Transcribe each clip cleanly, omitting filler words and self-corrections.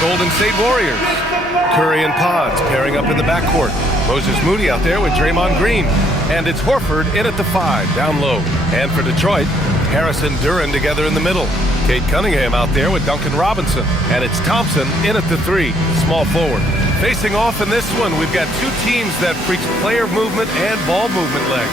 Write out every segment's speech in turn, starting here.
Golden State Warriors. Curry and Pods pairing up in the backcourt. Moses Moody out there with Draymond Green. And it's Horford in at the 5, down low. And for Detroit, Harris and Duren together in the middle. Kate Cunningham out there with Duncan Robinson. And it's Thompson in at the 3, small forward. Facing off in this one, we've got two teams that preach player movement and ball movement legs.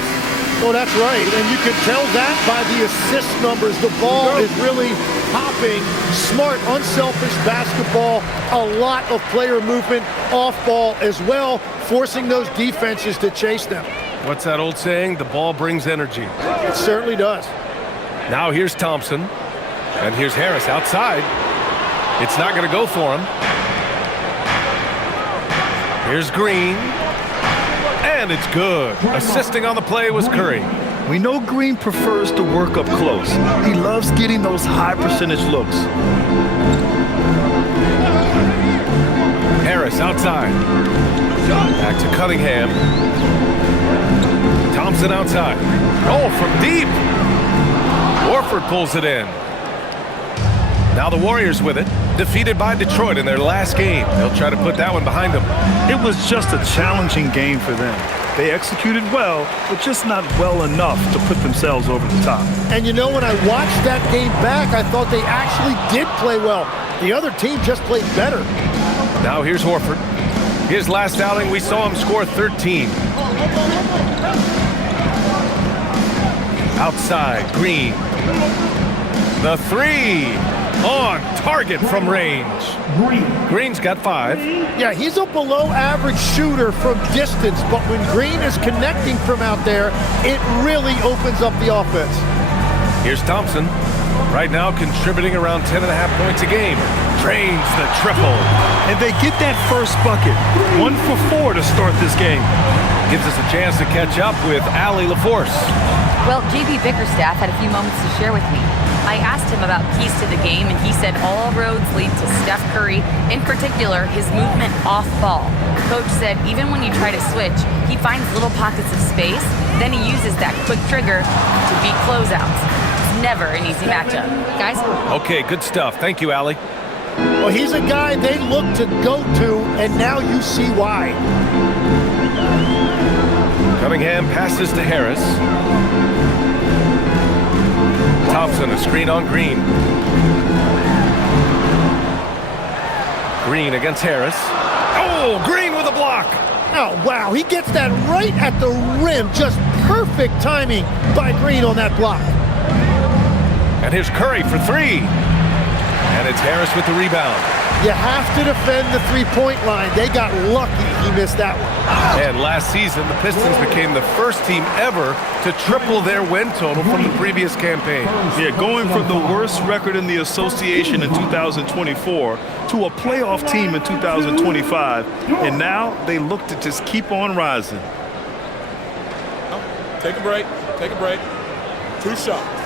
Well, that's right, and you can tell that by the assist numbers. The ball is really hopping. Smart, unselfish basketball. A lot of player movement off ball as well, forcing those defenses to chase them. What's that old saying? The ball brings energy. It certainly does. Now here's Thompson, and here's Harris outside. It's not going to go for him. Here's Green. And it's good. Assisting on the play was Curry. We know Green prefers to work up close. He loves getting those high percentage looks. Harris outside. Back to Cunningham. Thompson outside. Oh, from deep. Horford pulls it in. Now the Warriors with it. Defeated by Detroit in their last game. They'll try to put that one behind them. It was just a challenging game for them. They executed well, but just not well enough to put themselves over the top. And you know, when I watched that game back, I thought they actually did play well. The other team just played better. Now here's Horford. His last outing, we saw him score 13. Outside, Green. The 3. On target from range. Green's got 5. Yeah, he's a below average shooter from distance, but when Green is connecting from out there, it really opens up the offense. Here's Thompson. Right now contributing around 10.5 points a game. Drains the triple. And they get that first bucket. 1 for 4 to start this game. Gives us a chance to catch up with Allie LaForce. Well, JB Bickerstaff had a few moments to share with me. I asked him about keys to the game, and he said all roads lead to Steph Curry, in particular, his movement off ball. Coach said even when you try to switch, he finds little pockets of space, then he uses that quick trigger to beat closeouts. It's never an easy matchup. Guys? Okay, good stuff. Thank you, Allie. Well, he's a guy they look to go to, and now you see why. Cunningham passes to Harris. Thompson, a screen on Green. Green against Harris. Oh, Green with a block. Oh, wow, he gets that right at the rim. Just perfect timing by Green on that block. And here's Curry for 3. And it's Harris with the rebound. You have to defend the three-point line. They got lucky he missed that one. And last season, the Pistons became the first team ever to triple their win total from the previous campaign. Yeah, going from the worst record in the association in 2024 to a playoff team in 2025. And now they look to just keep on rising. Take a break. Take a break. 2 shots.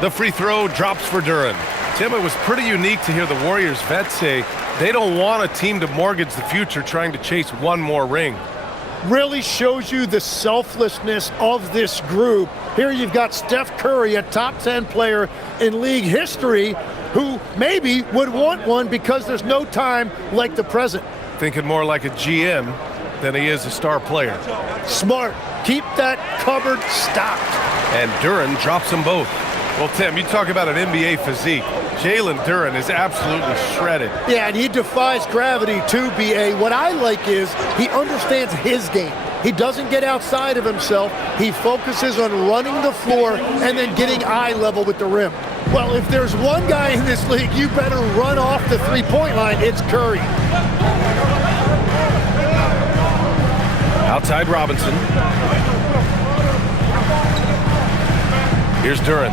The free throw drops for Duren. Tim, it was pretty unique to hear the Warriors vets say they don't want a team to mortgage the future trying to chase one more ring. Really shows you the selflessness of this group. Here you've got Steph Curry, a top 10 player in league history, who maybe would want one because there's no time like the present. Thinking more like a GM than he is a star player. Smart. Keep that cupboard stocked. And Duren drops them both. Well, Tim, you talk about an NBA physique. Jalen Duren is absolutely shredded. Yeah, and he defies gravity too, B.A. What I like is he understands his game. He doesn't get outside of himself. He focuses on running the floor and then getting eye level with the rim. Well, if there's one guy in this league, you better run off the three-point line. It's Curry. Outside Robinson. Here's Duren.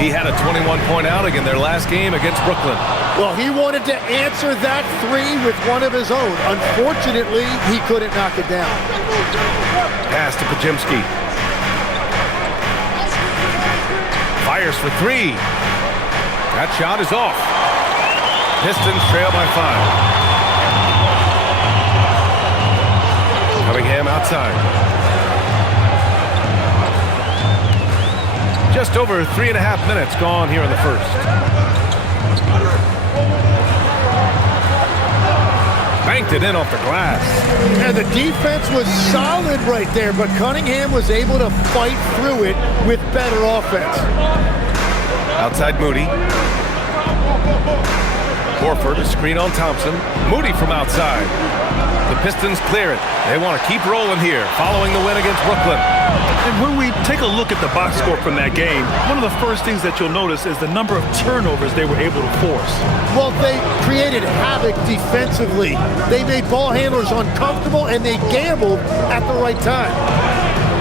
He had a 21-point outing in their last game against Brooklyn. Well, he wanted to answer that 3 with one of his own. Unfortunately, he couldn't knock it down. Pass to Pajimski. Fires for 3. That shot is off. Pistons trail by 5. Cunningham outside. Just over 3.5 minutes gone here in the first. Banked it in off the glass. And the defense was solid right there, but Cunningham was able to fight through it with better offense. Outside Moody. Horford, a screen on Thompson. Moody from outside. The Pistons clear it. They want to keep rolling here, following the win against Brooklyn. And when we take a look at the box score from that game, one of the first things that you'll notice is the number of turnovers they were able to force. Well, they created havoc defensively. They made ball handlers uncomfortable, and they gambled at the right time.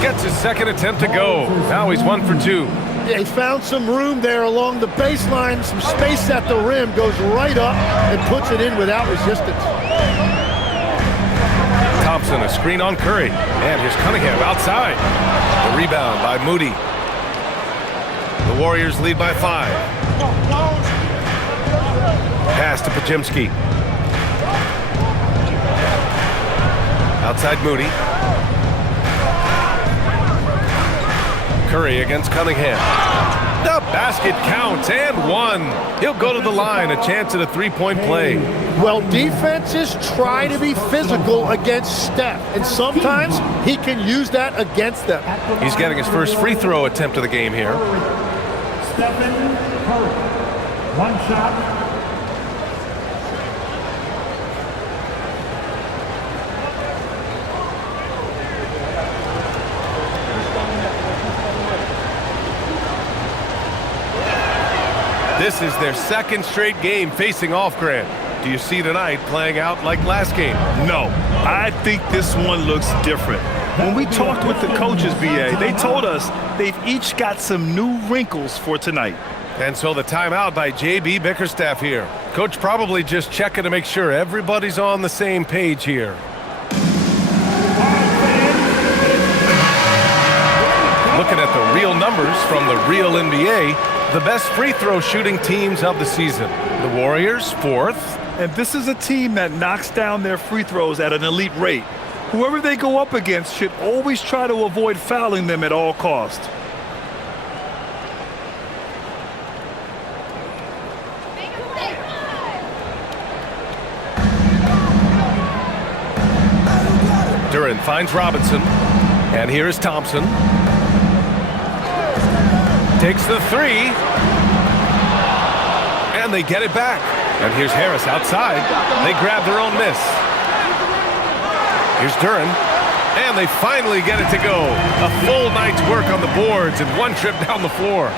Gets his second attempt to go. Now he's 1 for 2. They found some room there along the baseline, some space at the rim, goes right up and puts it in without resistance. Thompson, a screen on Curry. And here's Cunningham outside. The rebound by Moody. The Warriors lead by 5. Pass to Podziemski. Outside Moody. Curry against Cunningham. The basket counts and 1. He'll go to the line, a chance at a 3-point play. Well, defenses try to be physical against Steph, and sometimes he can use that against them. He's getting his first free throw attempt of the game here. Stephen Curry. 1 shot. This is their second straight game facing off, Grant. Do you see tonight playing out like last game? No, I think this one looks different. When we talked with the coaches, BA, they told us they've each got some new wrinkles for tonight. And so the timeout by J.B. Bickerstaff here. Coach probably just checking to make sure everybody's on the same page here. Looking at the real numbers from the real NBA, the best free throw shooting teams of the season. The Warriors, 4th. And this is a team that knocks down their free throws at an elite rate. Whoever they go up against should always try to avoid fouling them at all costs. Duren finds Robinson. And here is Thompson. Takes the 3. And they get it back. And here's Harris outside. They grab their own miss. Here's Duren. And they finally get it to go. A full night's work on the boards and 1 trip down the floor.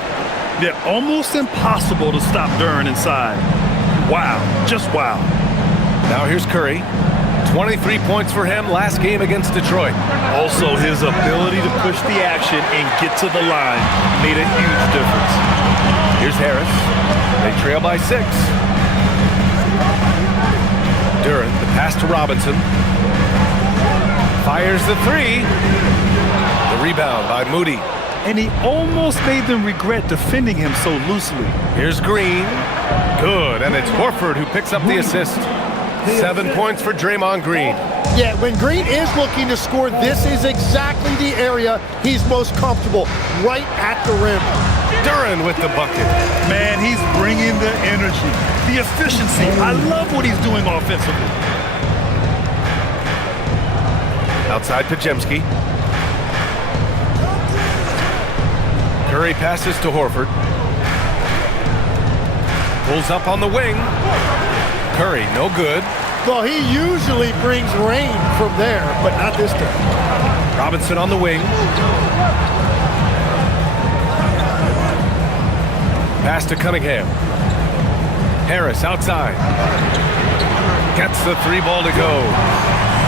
They're almost impossible to stop Duren inside. Wow, just wow. Now here's Curry. 23 points for him last game against Detroit. Also, his ability to push the action and get to the line made a huge difference. Here's Harris. They trail by 6. Duren, the pass to Robinson. Fires the 3. The rebound by Moody. And he almost made them regret defending him so loosely. Here's Green. Good, and it's Horford who picks up the assist. 7 points for Draymond Green. Yeah, when Green is looking to score, this is exactly the area he's most comfortable, right at the rim. Duren with the bucket. Man, he's bringing the energy, the efficiency. I love what he's doing offensively. Outside Podziemski. Curry passes to Horford. Pulls up on the wing. Curry, no good. Well, he usually brings rain from there, but not this time. Robinson on the wing. Pass to Cunningham. Harris outside. Gets the 3 ball to go.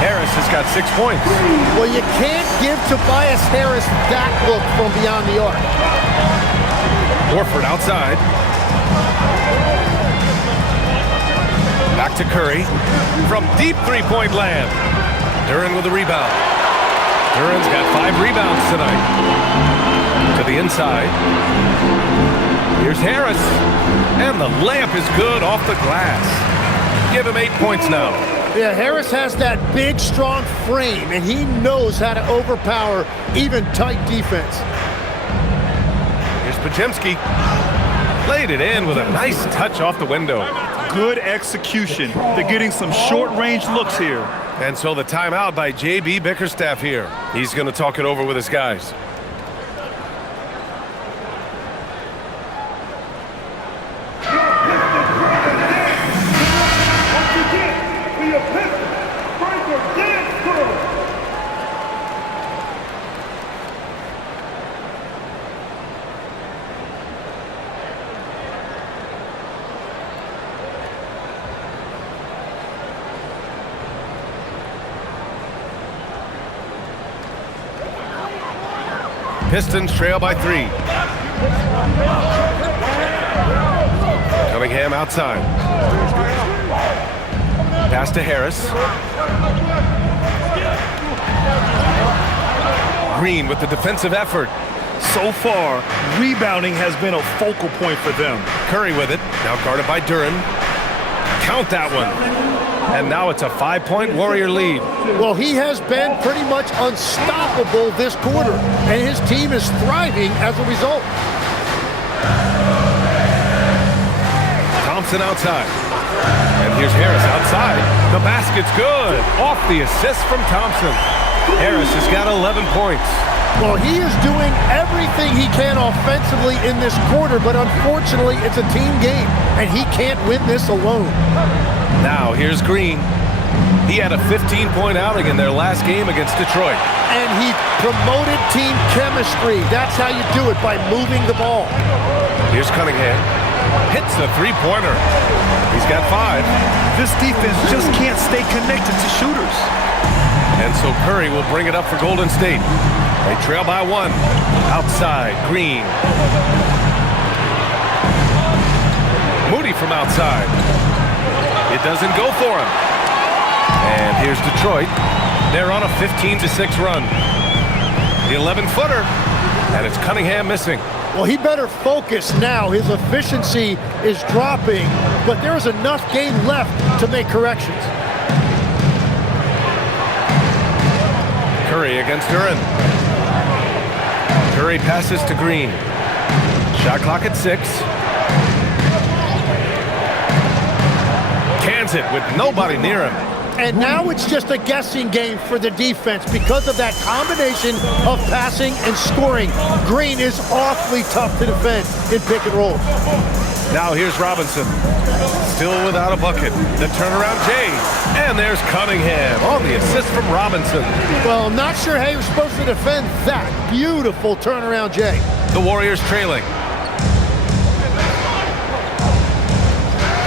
Harris has got 6 points. Well, you can't give Tobias Harris that look from beyond the arc. Horford outside. Back to Curry. From deep 3-point land. Duren with a rebound. Duren's got 5 rebounds tonight. To the inside. Here's Harris. And the layup is good off the glass. Give him 8 points now. Yeah, Harris has that big, strong frame, and he knows how to overpower even tight defense. Here's Podziemski. Laid it in with a nice touch off the window. Good execution. They're getting some short-range looks here. And so the timeout by J.B. Bickerstaff here. He's going to talk it over with his guys. Pistons trail by 3. Cunningham outside. Pass to Harris. Green with the defensive effort. So far, rebounding has been a focal point for them. Curry with it. Now guarded by Duran. Count that one. And now it's a 5-point Warrior lead. Well, he has been pretty much unstoppable this quarter, and his team is thriving as a result. Thompson outside. And here's Harris outside. The basket's good. Off the assist from Thompson. Harris has got 11 points. Well, he is doing everything he can offensively in this quarter, but unfortunately, it's a team game, and he can't win this alone. Now, here's Green. He had a 15-point outing in their last game against Detroit. And he promoted team chemistry. That's how you do it, by moving the ball. Here's Cunningham. Hits the three-pointer. He's got 5. This defense just can't stay connected to shooters. And so Curry will bring it up for Golden State. They trail by 1. Outside, Green. Moody from outside. It doesn't go for him. And here's Detroit. They're on a 15-6 run. The 11-footer. And it's Cunningham missing. Well, he better focus now. His efficiency is dropping, but there is enough game left to make corrections. Curry against Duran. Curry passes to Green. Shot clock at 6. Cans it with nobody near him. And now it's just a guessing game for the defense because of that combination of passing and scoring. Green is awfully tough to defend in pick and roll. Now here's Robinson. Still without a bucket. The turnaround Jay. And there's Cunningham on the assist from Robinson. Well, I'm not sure how you're supposed to defend that. Beautiful turnaround Jay. The Warriors trailing.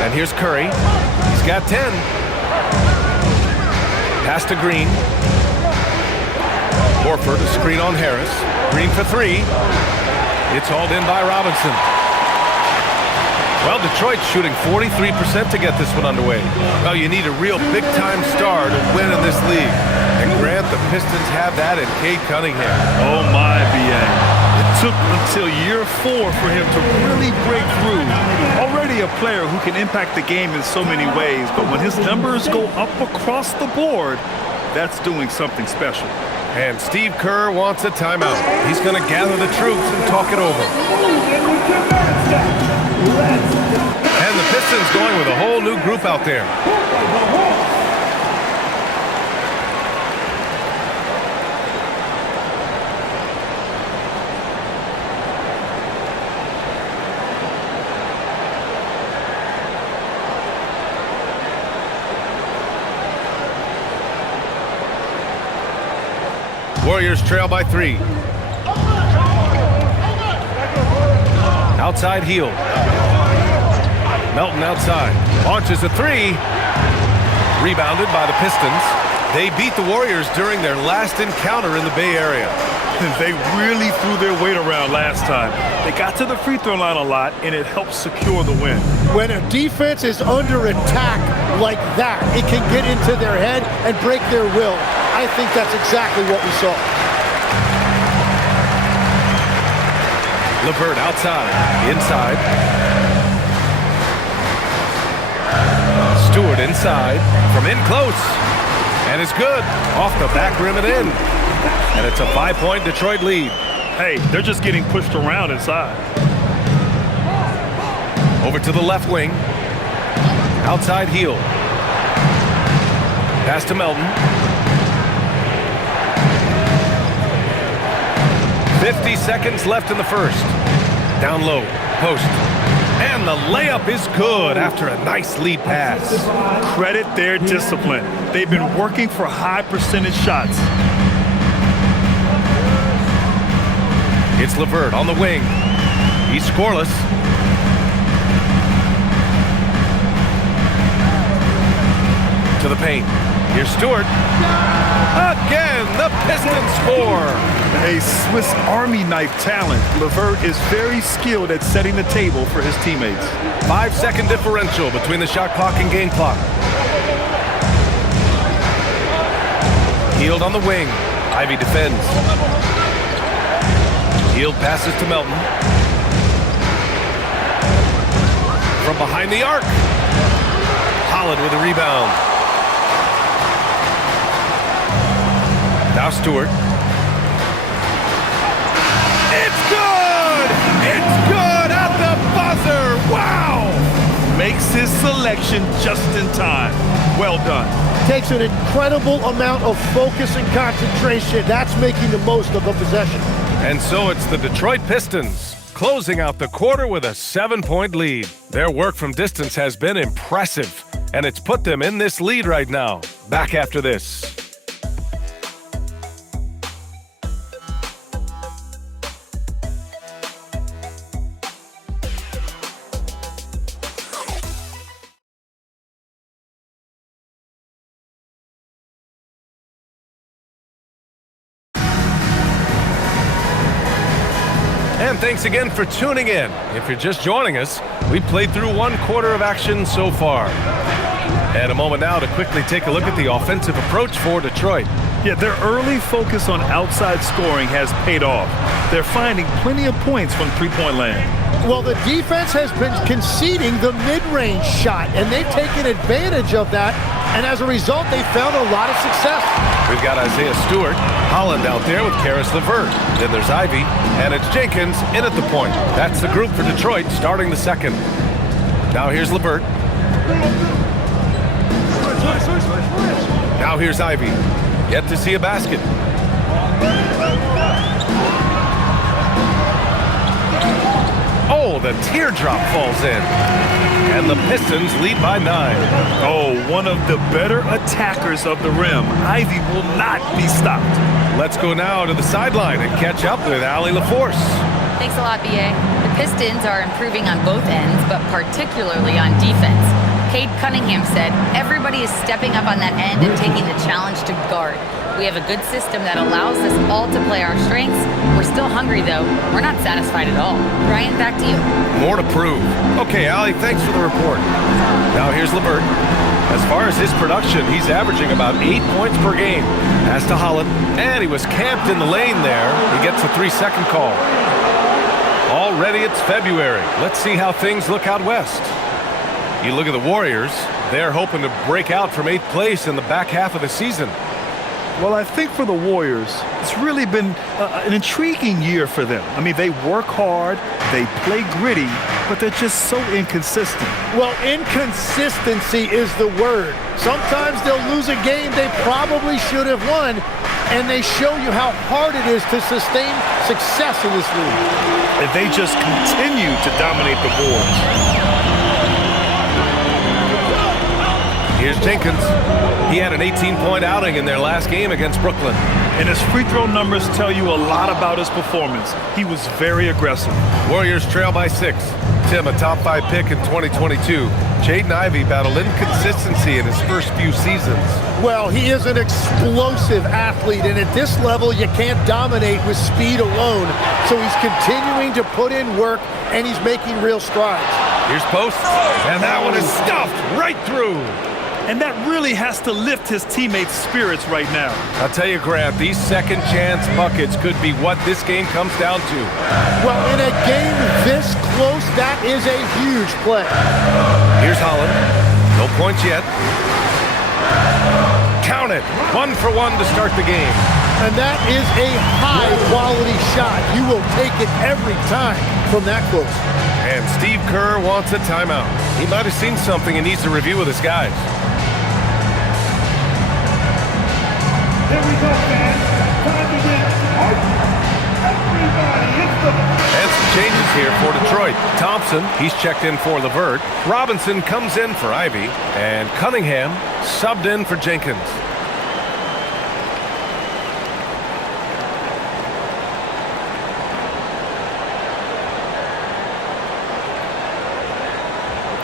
And here's Curry. He's got 10. Pass to Green. Horford, a screen on Harris. Green for 3. It's hauled in by Robinson. Well, Detroit's shooting 43% to get this one underway. Well, you need a real big-time star to win in this league. And Grant, the Pistons have that in Cade Cunningham. Oh, my, B.A. It took until year 4 for him to really break through. Already a player who can impact the game in so many ways, but when his numbers go up across the board, that's doing something special. And Steve Kerr wants a timeout. He's going to gather the troops and talk it over. And the Pistons going with a whole new group out there. Warriors trail by 3. Outside heel. Melton outside. Launches a 3. Rebounded by the Pistons. They beat the Warriors during their last encounter in the Bay Area. They really threw their weight around last time. They got to the free throw line a lot, and it helped secure the win. When a defense is under attack like that, it can get into their head and break their will. I think that's exactly what we saw. LeVert outside. Inside. Stewart inside from in close. And it's good. Off the back rim and in. And it's a 5-point Detroit lead. Hey, they're just getting pushed around inside. Over to the left wing. Outside heel. Pass to Melton. 50 seconds left in the first. Down low. Post. And the layup is good after a nice lead pass. Credit their discipline. They've been working for high percentage shots. It's LeVert on the wing. He's scoreless. To the paint. Here's Stewart. Again, the Pistons score. A Swiss Army knife talent. LeVert is very skilled at setting the table for his teammates. 5-second differential between the shot clock and game clock. Hield on the wing. Ivy defends. Hield passes to Melton. From behind the arc. Holland with a rebound. Now Stewart. It's good! It's good at the buzzer! Wow! Makes his selection just in time. Well done. Takes an incredible amount of focus and concentration. That's making the most of a possession. And so it's the Detroit Pistons closing out the quarter with a 7-point lead. Their work from distance has been impressive, and it's put them in this lead right now. Back after this. And thanks again for tuning in. If you're just joining us, we played through one quarter of action so far. And a moment now to quickly take a look at the offensive approach for Detroit. Yeah, their early focus on outside scoring has paid off. They're finding plenty of points from three-point land. Well, the defense has been conceding the mid-range shot, and they've taken advantage of that, and as a result, they found a lot of success. We've got Isaiah Stewart, Holland out there with Karis LeVert. Then there's Ivy, and it's Jenkins in at the point. That's the group for Detroit starting the second. Now here's LeVert. Now here's Ivy. Yet to see a basket. Oh, the teardrop falls in. And the Pistons lead by 9. Oh, one of the better attackers of the rim. Ivy will not be stopped. Let's go now to the sideline and catch up with Allie LaForce. Thanks a lot, BA. The Pistons are improving on both ends, but particularly on defense. Cade Cunningham said, everybody is stepping up on that end and taking the challenge to guard. We have a good system that allows us all to play our strengths. We're still hungry, though. We're not satisfied at all. Ryan, back to you. More to prove. Okay, Allie, thanks for the report. Now here's LeVert. As far as his production, he's averaging about 8 points per game. Pass to Holland, and he was camped in the lane there. He gets a 3-second call. Already it's February. Let's see how things look out west. You look at the Warriors, they're hoping to break out from 8th place in the back half of the season. Well, I think for the Warriors, it's really been an intriguing year for them. I mean, they work hard, they play gritty, but they're just so inconsistent. Well, inconsistency is the word. Sometimes they'll lose a game they probably should have won, and they show you how hard it is to sustain success in this league. And they just continue to dominate the boards. Here's Jenkins. He had an 18-point outing in their last game against Brooklyn. And his free throw numbers tell you a lot about his performance. He was very aggressive. Warriors trail by 6. Tim, a top 5 pick in 2022. Jaden Ivey battled inconsistency in his first few seasons. Well, he is an explosive athlete, and at this level, you can't dominate with speed alone. So he's continuing to put in work, and he's making real strides. Here's Post, and that one is stuffed right through. And that really has to lift his teammates' spirits right now. I'll tell you, Grant, these second-chance buckets could be what this game comes down to. Well, in a game this close, that is a huge play. Here's Holland. No points yet. Count it. 1 for 1 to start the game. And that is a high-quality shot. You will take it every time from that close. And Steve Kerr wants a timeout. He might have seen something and needs to review with his guys. Here we go, fans. Time to get everybody hits the... And some changes here for Detroit. Thompson, he's checked in for LeVert. Robinson comes in for Ivy. And Cunningham subbed in for Jenkins.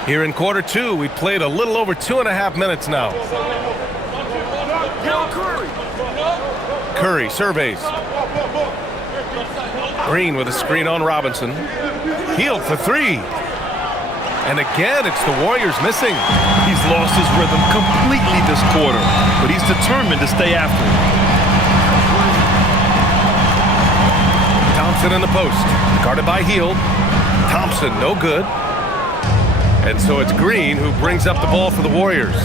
Here in quarter 2, we played a little over 2.5 minutes now. Curry surveys. Green with a screen on Robinson. Hield for 3. And again, it's the Warriors missing. He's lost his rhythm completely this quarter, but he's determined to stay after it. Thompson in the post. Guarded by Hield. Thompson, no good. And so it's Green who brings up the ball for the Warriors.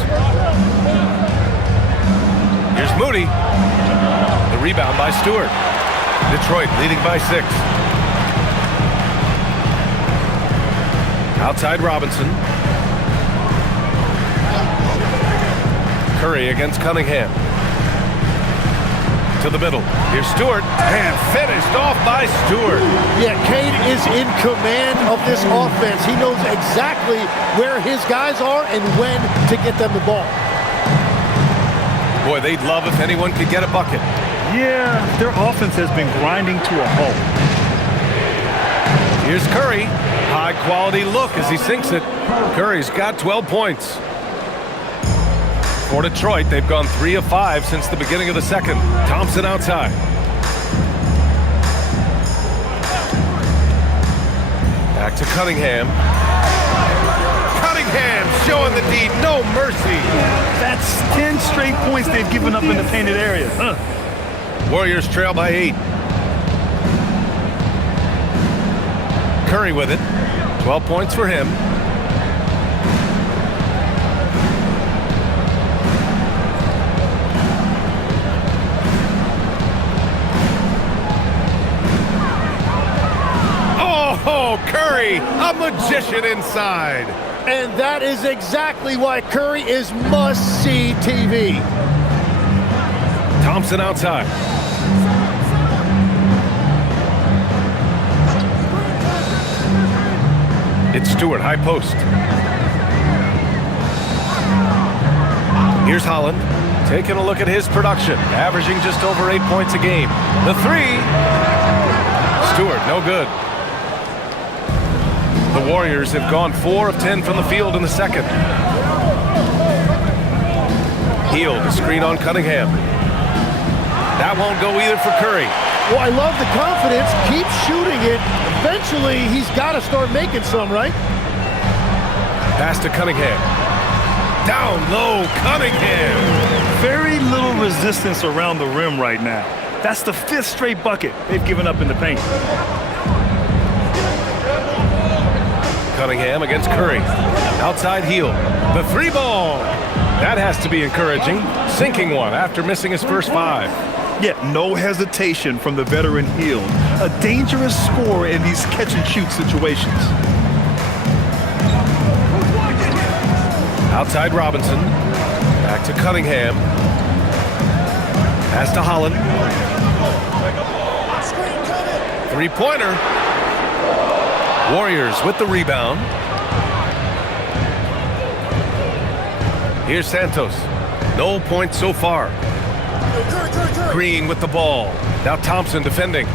Here's Moody. The rebound by Stewart. Detroit leading by 6. Outside Robinson. Curry against Cunningham. To the middle. Here's Stewart. And finished off by Stewart. Yeah, Cade is in command of this offense. He knows exactly where his guys are and when to get them the ball. Boy, they'd love if anyone could get a bucket. Yeah, their offense has been grinding to a halt. Here's Curry. High quality look as he sinks it. Curry's got 12 points. For Detroit, they've gone 3 of 5 since the beginning of the second. Thompson outside. Back to Cunningham. Cunningham showing the deed. No mercy. That's 10 straight points they've given up in the painted area. Warriors trail by 8. Curry with it. 12 points for him. Oh, Curry, a magician inside. And that is exactly why Curry is must-see TV. Thompson outside. It's Stewart, high post. Here's Holland, taking a look at his production, averaging just over 8 points a game. The 3. Stewart, no good. The Warriors have gone 4 of 10 from the field in the second. Hield, a screen on Cunningham. That won't go either for Curry. Well, I love the confidence. Keep shooting it. Eventually, he's got to start making some, right? Pass to Cunningham. Down low, Cunningham. Very little resistance around the rim right now. That's the 5th straight bucket they've given up in the paint. Cunningham against Curry. Outside Hield. The 3 ball. That has to be encouraging. Sinking one after missing his first 5. Yet no hesitation from the veteran Hield. A dangerous scorer in these catch-and-shoot situations. Outside Robinson. Back to Cunningham. Pass to Holland. 3-pointer. Warriors with the rebound. Here's Santos. No points so far. Green with the ball. Now Thompson defending.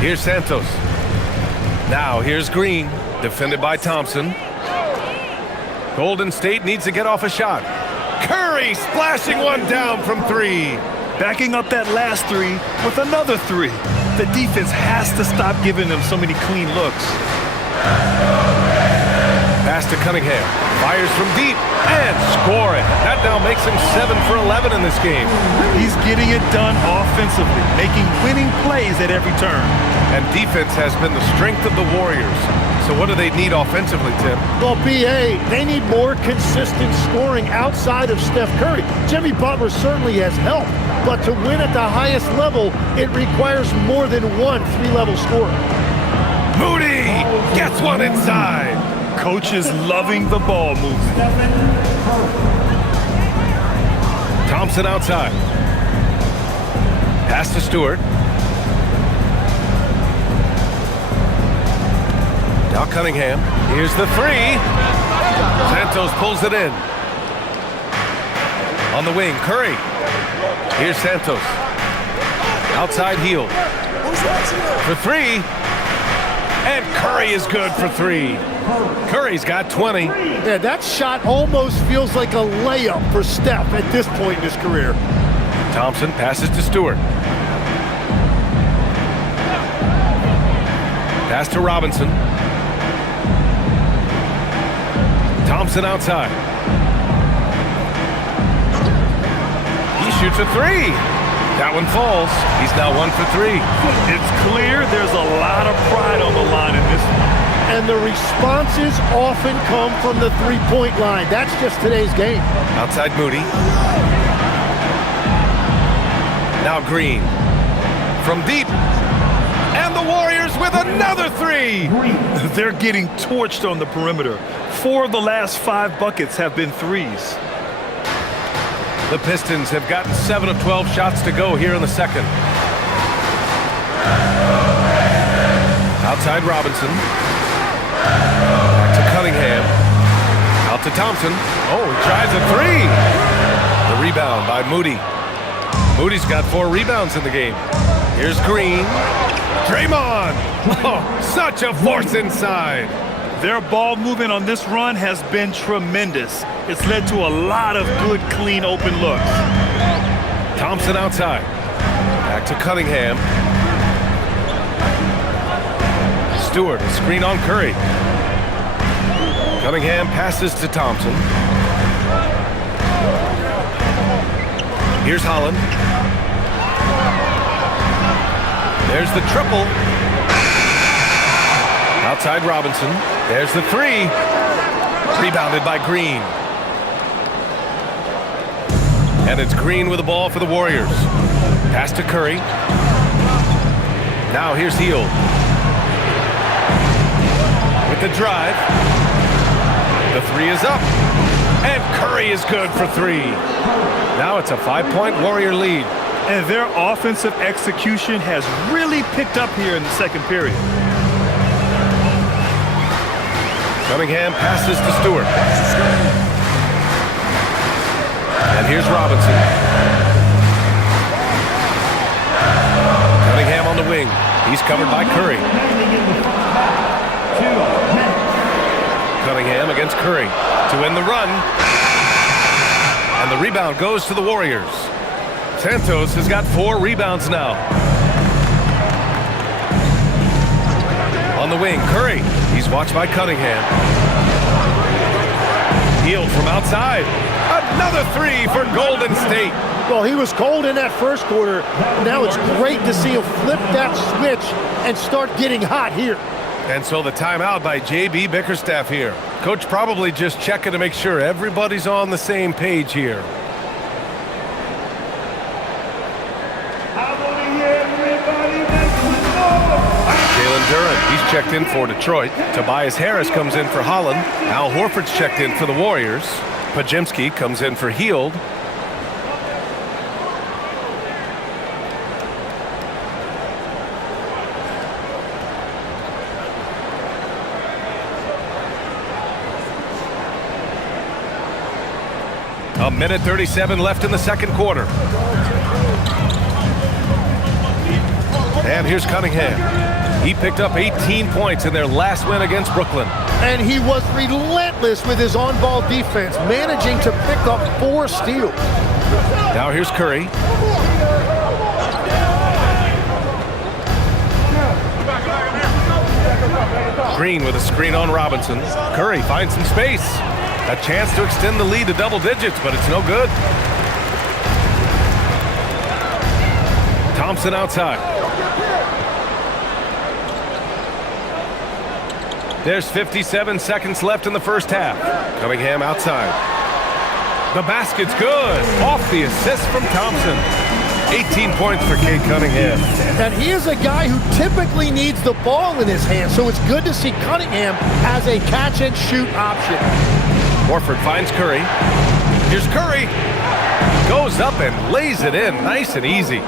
Here's Santos. Now here's Green. Defended by Thompson. Golden State needs to get off a shot. Curry splashing one down from 3. Backing up that last 3 with another 3. The defense has to stop giving them so many clean looks. Pass to Cunningham. Fires from deep and scoring. That now makes him 7 for 11 in this game. He's getting it done offensively, making winning plays at every turn. And defense has been the strength of the Warriors. So what do they need offensively, Tim? Well, BA, they need more consistent scoring outside of Steph Curry. Jimmy Butler certainly has helped, but to win at the highest level, it requires more than one three-level scorer. Moody gets one inside. Coach is loving the ball movement. Thompson outside. Pass to Stewart. Now Cunningham. Here's the three. Santos pulls it in. On the wing, Curry. Here's Santos. Outside heel. For three. And Curry is good for three. Curry's got 20. Yeah, that shot almost feels like a layup for Steph at this point in his career. Thompson passes to Stewart. Pass to Robinson. Thompson outside. He shoots a three. That one falls. He's now 1 for 3. It's clear there's a lot of pride on the line in this one. And the responses often come from the three-point line. That's just today's game. Outside Moody. Now Green. From deep. And the Warriors with another three. They're getting torched on the perimeter. 4 of the last 5 buckets have been threes. The Pistons have gotten 7 of 12 shots to go here in the second. Outside Robinson. Back to Cunningham. Out to Thompson. Oh, he tries a three. The rebound by Moody. Moody's got 4 rebounds in the game. Here's Green. Draymond. Oh, such a force inside. Their ball movement on this run has been tremendous. It's led to a lot of good, clean, open looks. Thompson outside. Back to Cunningham. Stewart, a screen on Curry. Cunningham passes to Thompson. Here's Holland. There's the triple. Outside Robinson. There's the three. Rebounded by Green. And it's Green with the ball for the Warriors. Pass to Curry. Now here's Hield. With the drive. The three is up. And Curry is good for 3. Now it's a 5-point Warrior lead. And their offensive execution has really picked up here in the second period. Cunningham passes to Stewart. And here's Robinson. Cunningham on the wing. He's covered by Curry. Cunningham against Curry to win the run. And the rebound goes to the Warriors. Santos has got 4 rebounds now. On the wing, Curry. He's watched by Cunningham. Hield from outside. Another 3 for Golden State. Well, he was cold in that first quarter. Now it's great to see him flip that switch and start getting hot here. And so the timeout by J.B. Bickerstaff here. Coach probably just checking to make sure everybody's on the same page here. Jalen Duren, he's checked in for Detroit. Tobias Harris comes in for Holland. Al Horford's checked in for the Warriors. Pajemski comes in for Hield. A minute 37 left in the second quarter. And here's Cunningham. He picked up 18 points in their last win against Brooklyn. And he was relentless with his on-ball defense, managing to pick up 4 steals. Now here's Curry. Green with a screen on Robinson. Curry finds some space. A chance to extend the lead to double digits, but it's no good. Thompson outside. There's 57 seconds left in the first half. Cunningham outside. The basket's good. Off the assist from Thompson. 18 points for Cade Cunningham. And he is a guy who typically needs the ball in his hand, so it's good to see Cunningham as a catch-and-shoot option. Horford finds Curry. Here's Curry. Goes up and lays it in nice and easy.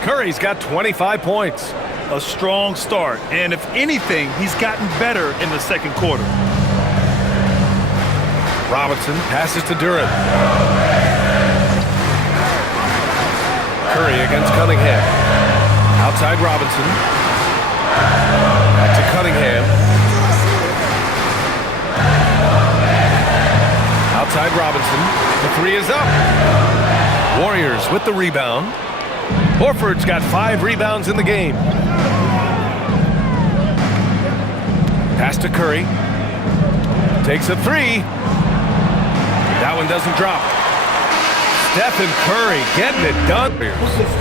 Curry's got 25 points. A strong start, and if anything, he's gotten better in the second quarter. Robinson passes to Durant. Curry against Cunningham. Outside Robinson. Back to Cunningham. Outside Robinson. The three is up. Warriors with the rebound. Horford's got 5 rebounds in the game. Pass to Curry. Takes a three. That one doesn't drop. Stephen Curry getting it done.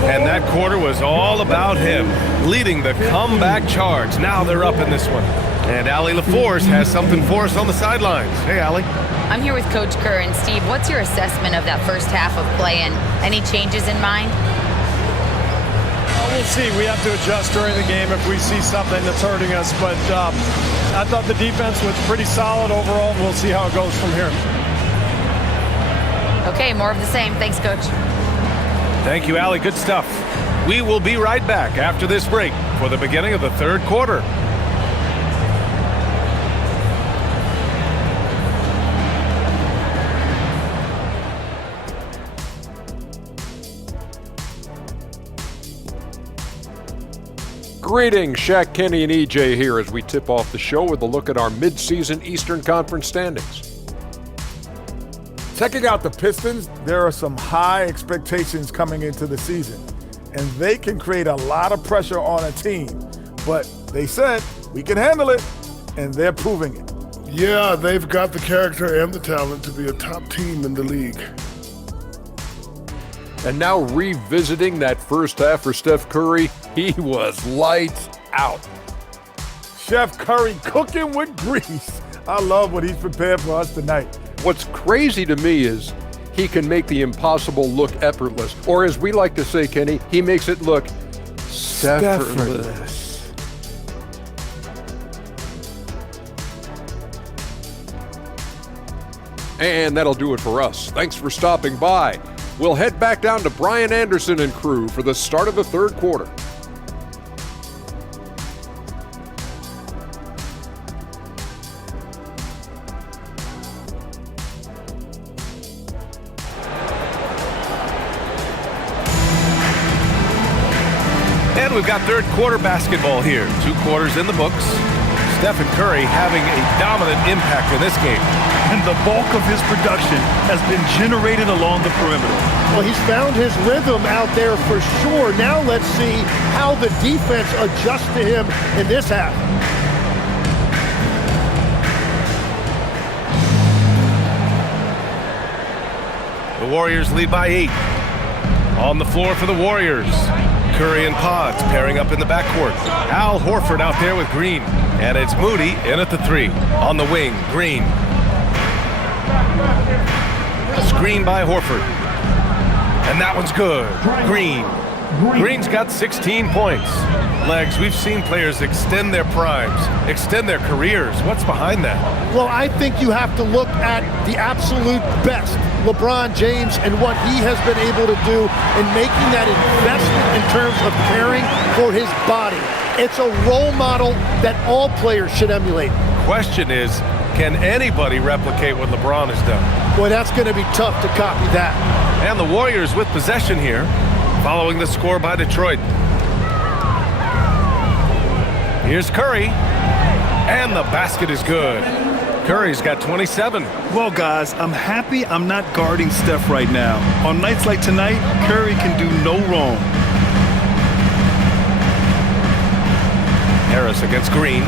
And that quarter was all about him, leading the comeback charge. Now they're up in this one. And Allie LaForce has something for us on the sidelines. Hey, Allie. I'm here with Coach Kerr. And Steve, what's your assessment of that first half of play and any changes in mind? We'll see. We have to adjust during the game if we see something that's hurting us. But I thought the defense was pretty solid overall. We'll see how it goes from here. Okay, more of the same. Thanks, Coach. Thank you, Allie. Good stuff. We will be right back after this break for the beginning of the third quarter. Greetings, Shaq, Kenny, and EJ here as we tip off the show with a look at our mid-season Eastern Conference standings. Checking out the Pistons, there are some high expectations coming into the season, and they can create a lot of pressure on a team. But they said, we can handle it, and they're proving it. Yeah, they've got the character and the talent to be a top team in the league. And now revisiting that first half for Steph Curry, he was lights out. Chef Curry cooking with grease. I love what he's prepared for us tonight. What's crazy to me is he can make the impossible look effortless. Or as we like to say, Kenny, he makes it look Steph-erless. And that'll do it for us. Thanks for stopping by. We'll head back down to Brian Anderson and crew for the start of the third quarter. And we've got third quarter basketball here. 2 quarters in the books. Stephen Curry having a dominant impact in this game. And the bulk of his production has been generated along the perimeter. Well, he's found his rhythm out there for sure. Now let's see how the defense adjusts to him in this half. The Warriors lead by 8. On the floor for the Warriors. Curry and Pods pairing up in the backcourt. Al Horford out there with Green. And it's Moody in at the 3. On the wing, Green. Screen by Horford. And that one's good. Green. Green's got 16 points. Legs, we've seen players extend their primes, extend their careers. What's behind that? Well, I think you have to look at the absolute best, LeBron James, and what he has been able to do in making that investment in terms of caring for his body. It's a role model that all players should emulate. Question is, can anybody replicate what LeBron has done? Boy, that's going to be tough to copy that. And the Warriors with possession here, following the score by Detroit. Here's Curry, and the basket is good. Curry's got 27. Well, guys, I'm happy I'm not guarding Steph right now. On nights like tonight, Curry can do no wrong. Harris against Green.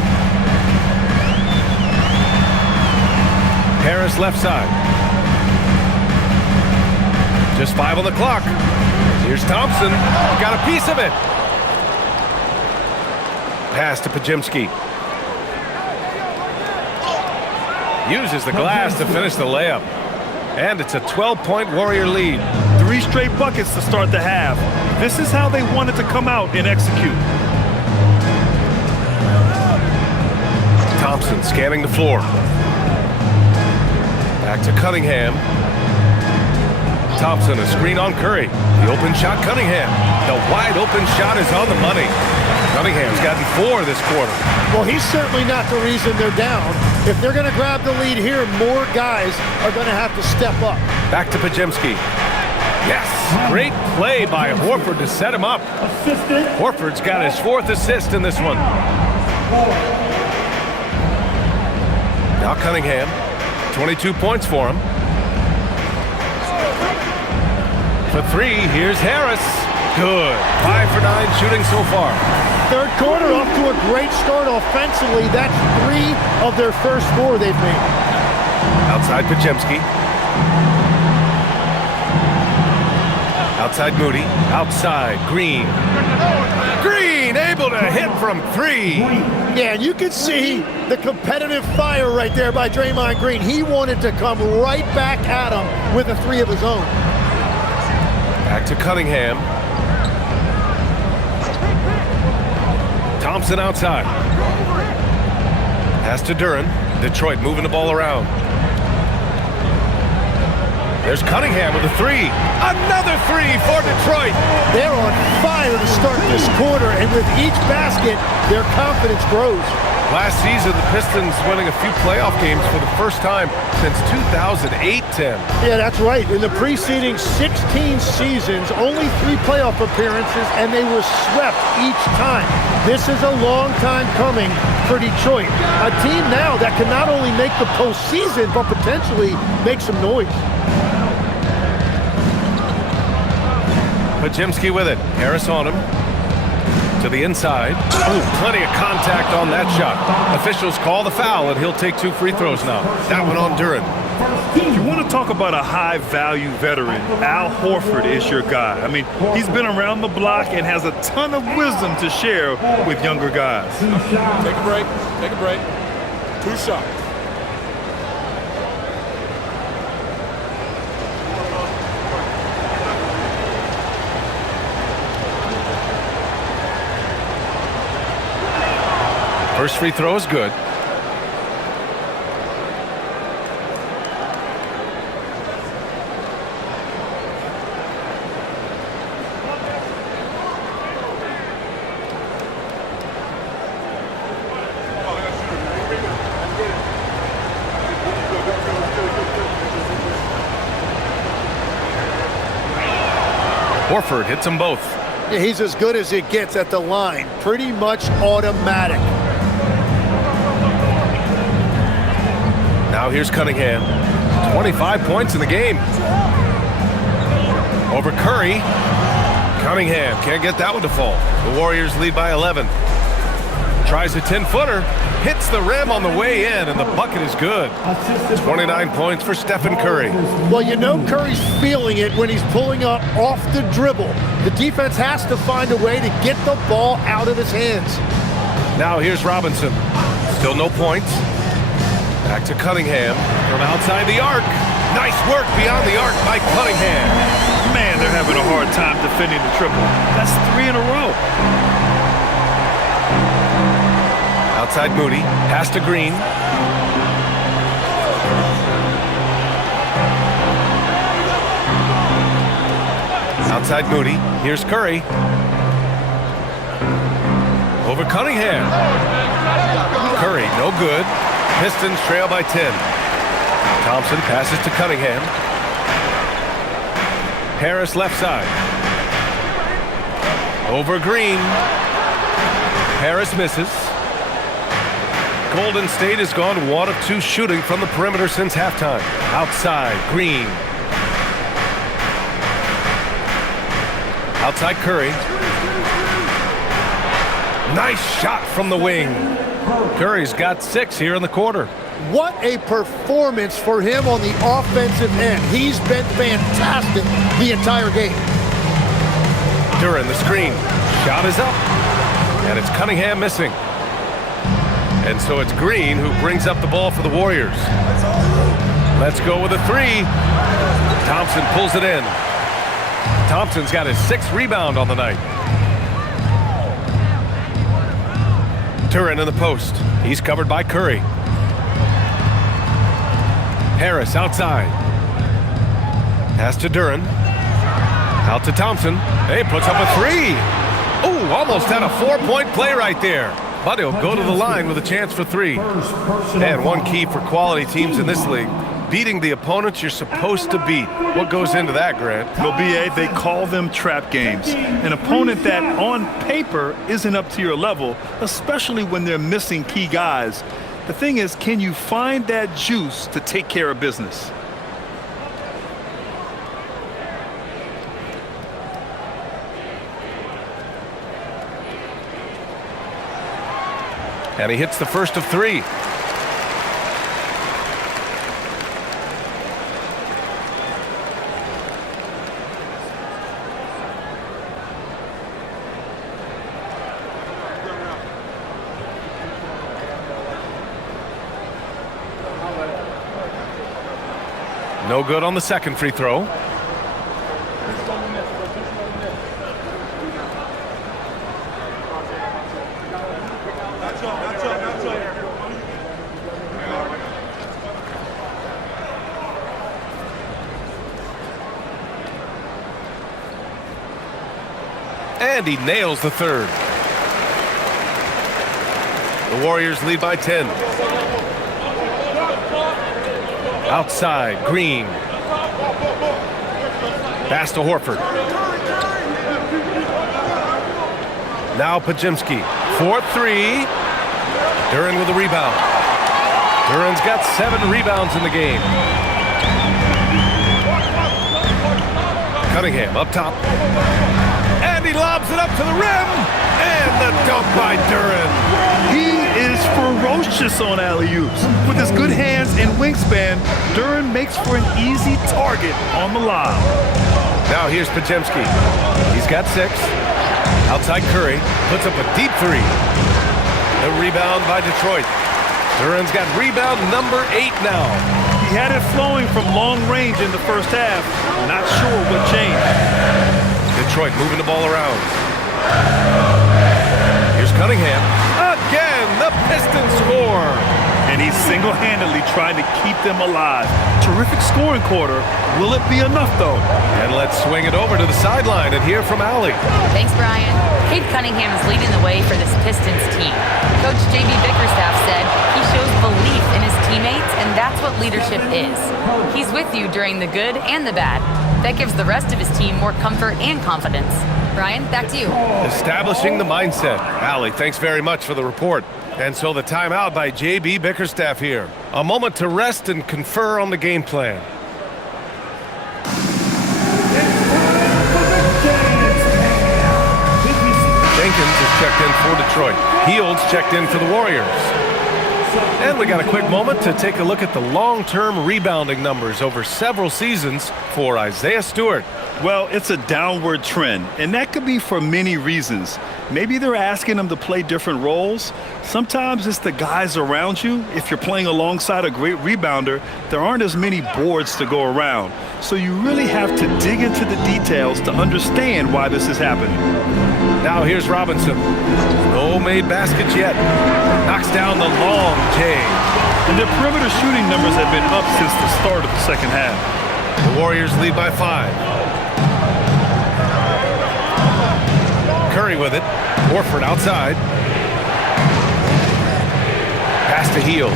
Harris left side. Just 5 on the clock. Here's Thompson. Got a piece of it. Pass to Pajemski. Uses the glass to finish the layup. And it's a 12-point Warrior lead. 3 straight buckets to start the half. This is how they wanted to come out and execute. Thompson scanning the floor. Back to Cunningham. Thompson, a screen on Curry. The open shot, Cunningham. The wide open shot is on the money. Cunningham's gotten 4 this quarter. Well, he's certainly not the reason they're down. If they're going to grab the lead here, more guys are going to have to step up. Back to Pajemski. Yes, great play by Horford to set him up. Horford's got his 4th assist in this one. Now Cunningham, 22 points for him. For 3, here's Harris. Good. 5 for 9 shooting so far. Third quarter off to a great start offensively. That's 3 of their first 4 they've made. Outside Pajemski. Outside Moody. Outside Green. Green able to hit from 3. Yeah, and you can see the competitive fire right there by Draymond Green. He wanted to come right back at him with a 3 of his own. Back to Cunningham. Thompson outside. Pass to Duren. Detroit moving the ball around. There's Cunningham with a 3. Another 3 for Detroit. They're on fire to start this quarter, and with each basket, their confidence grows. Last season, the Pistons winning a few playoff games for the first time since 2008-10. Yeah, that's right. In the preceding 16 seasons, only 3 playoff appearances, and they were swept each time. This is a long time coming for Detroit. A team now that can not only make the postseason, but potentially make some noise. Pajemski with it. Harris on him. To the inside. Oh, plenty of contact on that shot. Officials call the foul, and he'll take 2 free throws now. That one on Duren. If you want to talk about a high-value veteran, Al Horford is your guy. I mean, he's been around the block and has a ton of wisdom to share with younger guys. Take a break. Take a break. 2 shots. First free throw is good. Horford hits them both. Yeah, he's as good as it gets at the line. Pretty much automatic. Now here's Cunningham. 25 points in the game. Over Curry. Cunningham can't get that one to fall. The Warriors lead by 11. Tries a 10-footer. Hits the rim on the way in, and the bucket is good. 29 points for Stephen Curry. Well, you know Curry's feeling it when he's pulling up off the dribble. The defense has to find a way to get the ball out of his hands. Now here's Robinson. Still no points. Back to Cunningham from outside the arc. Nice work beyond the arc by Cunningham. Man, they're having a hard time defending the triple. That's 3 in a row. Outside Moody. Pass to Green. Outside Moody. Here's Curry. Over Cunningham. Curry, no good. Pistons trail by 10. Thompson passes to Cunningham. Harris left side. Over Green. Harris misses. Golden State has gone 1 of 2 shooting from the perimeter since halftime. Outside Green. Outside Curry. Nice shot from the wing. Curry's got 6 here in the quarter. What a performance for him on the offensive end. He's been fantastic the entire game. Duren, the screen. Shot is up. And it's Cunningham missing. And so it's Green who brings up the ball for the Warriors. Let's go with a 3. Thompson pulls it in. Thompson's got his 6th rebound on the night. Duren in the post. He's covered by Curry. Harris outside. Pass to Duren. Out to Thompson. Hey, puts up a 3. Ooh, almost had a 4-point play right there. But he'll go to the line with a chance for 3. And one key for quality teams in this league, beating the opponents you're supposed to beat. What goes into that, Grant? Well, BA, they call them trap games. An opponent that on paper isn't up to your level, especially when they're missing key guys. The thing is, can you find that juice to take care of business? And he hits the first of 3. No good on the second free throw. And he nails the 3rd. The Warriors lead by 10. Outside, Green. Pass to Horford. Now Pajimski. 4-3. Duren with the rebound. Duren's got 7 rebounds in the game. Cunningham up top. And he lobs it up to the rim. And the dunk by Duren. He is ferocious on alley-oops. With his good hands and wingspan, Duren makes for an easy target on the lob. Now here's Pajimski. He's got 6. Outside Curry. Puts up a deep 3. The rebound by Detroit. Duren's got rebound number 8 now. He had it flowing from long range in the first half. Not sure what changed. Detroit moving the ball around. Here's Cunningham. Again, the Pistons score. And he's single-handedly trying to keep them alive. Terrific scoring quarter. Will it be enough, though? And let's swing it over to the sideline and hear from Allie. Thanks, Brian. Cade Cunningham is leading the way for this Pistons team. Coach J.B. Bickerstaff said he shows belief in his teammates, and that's what leadership is. He's with you during the good and the bad. That gives the rest of his team more comfort and confidence. Brian, back to you. Establishing the mindset. Allie, thanks very much for the report. And so the timeout by J.B. Bickerstaff here. A moment to rest and confer on the game plan. Jenkins is checked in for Detroit. Heald's checked in for the Warriors. And we got a quick moment to take a look at the long-term rebounding numbers over several seasons for Isaiah Stewart. Well, it's a downward trend, and that could be for many reasons. Maybe they're asking him to play different roles. Sometimes it's the guys around you. If you're playing alongside a great rebounder, there aren't as many boards to go around. So you really have to dig into the details to understand why this is happening. Now here's Robinson. No made baskets yet. Knocks down the long J. And their perimeter shooting numbers have been up since the start of the second half. The Warriors lead by 5. Curry with it. Horford outside. Pass to Hield.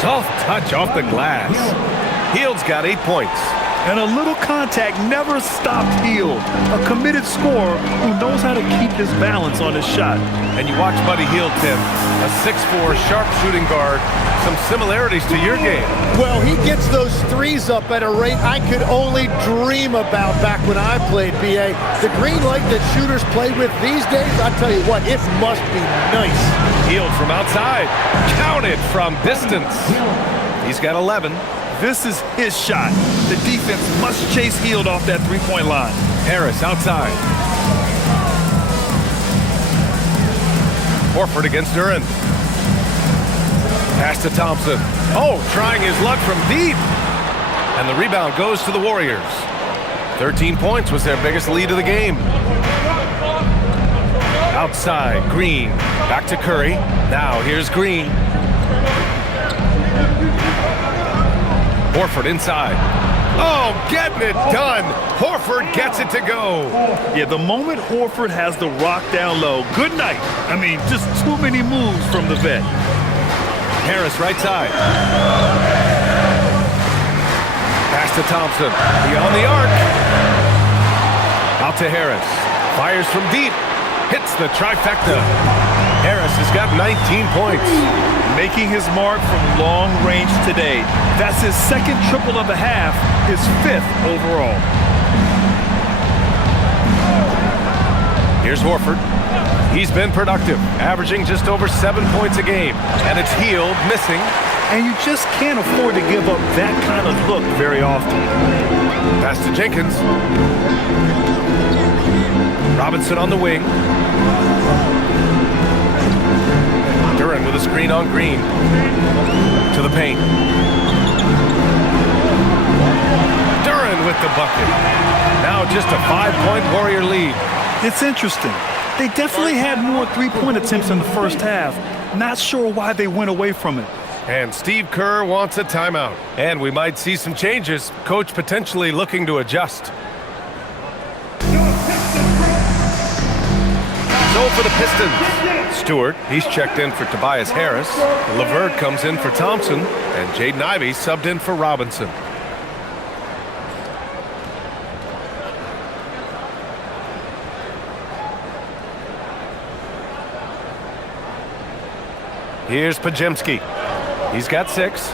Soft touch off the glass. Hield's got 8 points. And a little contact never stopped Hield. A committed scorer who knows how to keep his balance on his shot. And you watch Buddy Hield, Tim, a 6'4", sharp shooting guard. Some similarities to your game. Well, he gets those threes up at a rate I could only dream about back when I played, BA. The green light that shooters play with these days, I tell you what, it must be nice. Hield from outside. Counted from distance. He's got 11. This is his shot. The defense must chase Hield off that three-point line. Harris outside. Horford against Duren. Pass to Thompson. Oh, trying his luck from deep. And the rebound goes to the Warriors. 13 points was their biggest lead of the game. Outside, Green. Back to Curry. Now here's Green. Horford inside. Oh, getting it done. Horford gets it to go. Yeah, the moment Horford has the rock down low, good night. I mean, just too many moves from the vet. Harris right side. Pass to Thompson. Beyond the arc. Out to Harris. Fires from deep. Hits the trifecta. Harris has got 19 points. Making his mark from long range today. That's his second triple of the half, his 5th overall. Here's Horford. He's been productive, averaging just over 7 points a game. And it's Hield missing. And you just can't afford to give up that kind of look very often. Pass to Jenkins. Robinson on the wing. Duren with a screen on Green. To the paint. Duren with the bucket. Now just a 5-point Warrior lead. It's interesting. They definitely had more three-point attempts in the first half. Not sure why they went away from it. And Steve Kerr wants a timeout. And we might see some changes. Coach potentially looking to adjust. So for the Pistons, Stewart, he's checked in for Tobias Harris. LeVert comes in for Thompson, and Jaden Ivey subbed in for Robinson. Here's Pajemski. He's got 6.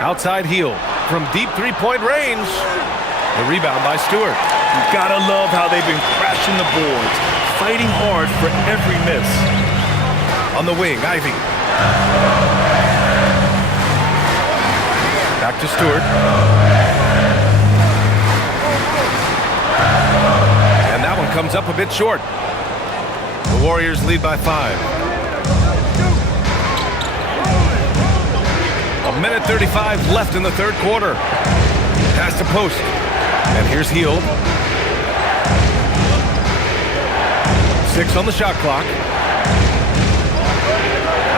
Outside Hield from deep three-point range. The rebound by Stewart. You gotta love how they've been crashing the boards, fighting hard for every miss. On the wing, Ivey. Back to Stewart. And that one comes up a bit short. The Warriors lead by 5. A minute 35 left in the third quarter. Pass to post. And here's Hield. 6 on the shot clock.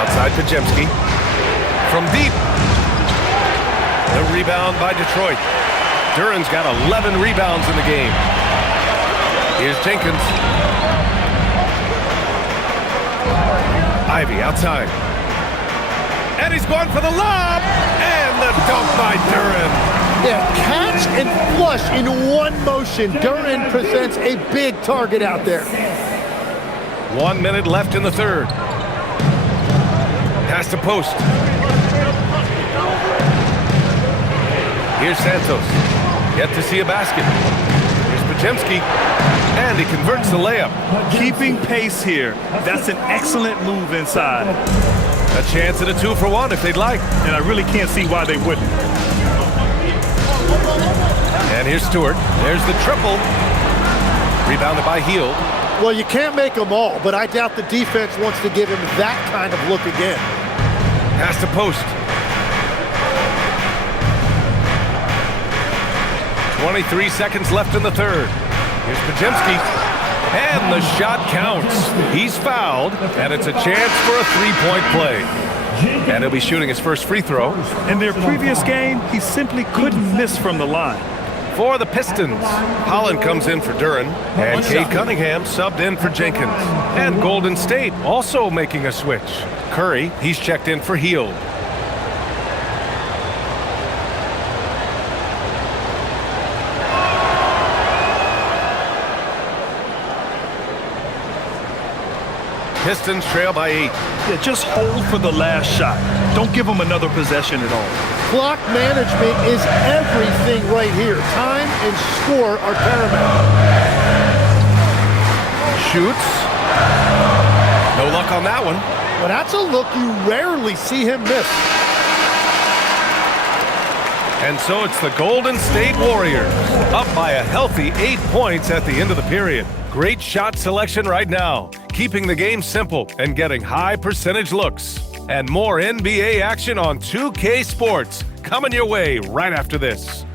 Outside Pajemski. From deep. The rebound by Detroit. Duren's got 11 rebounds in the game. Here's Jenkins. Ivey outside. And he's going for the lob. And the dunk by Duren. Yeah, catch and flush in one motion. Duren presents a big target out there. 1 minute left in the third. Pass to post. Here's Santos. Yet to see a basket. Here's Pajemski. And he converts the layup. Keeping pace here. That's an excellent move inside. A chance at a 2-for-1 if they'd like. And I really can't see why they wouldn't. And here's Stewart. There's the triple. Rebounded by Hield. Well, you can't make them all, but I doubt the defense wants to give him that kind of look again. Pass to post. 23 seconds left in the third. Here's Pajemski. And the shot counts. He's fouled, and it's a chance for a three-point play. And he'll be shooting his first free throw. In their previous game, he simply couldn't miss from the line. For the Pistons, Holland comes in for Duren, and Cade Cunningham subbed in for Jenkins. And Golden State also making a switch. Curry, he's checked in for Hield. Pistons trail by 8. Yeah, just hold for the last shot. Don't give them another possession at all. Clock management is everything right here. Time and score are paramount. Shoots. No luck on that one. Well, that's a look you rarely see him miss. And so it's the Golden State Warriors, up by a healthy 8 points at the end of the period. Great shot selection right now, keeping the game simple and getting high percentage looks. And more NBA action on 2K Sports coming your way right after this.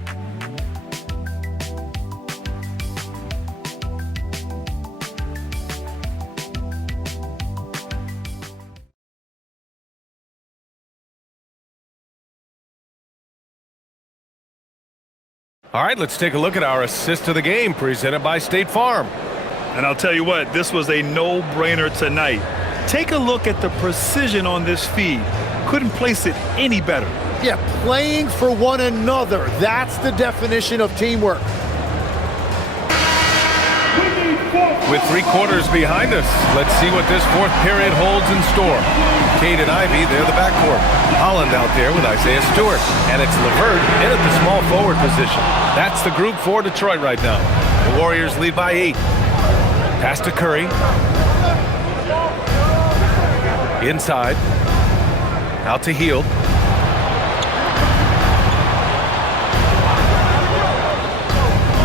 All right, let's take a look at our assist of the game presented by State Farm. And I'll tell you what, this was a no-brainer tonight. Take a look at the precision on this feed. Couldn't place it any better. Yeah, playing for one another. That's the definition of teamwork. With 3 quarters behind us, let's see what this fourth period holds in store. Cade and Ivy, they're the backcourt. Holland out there with Isaiah Stewart. And it's LeVert in at the small forward position. That's the group for Detroit right now. The Warriors lead by 8. Pass to Curry. Inside. Out to Hield.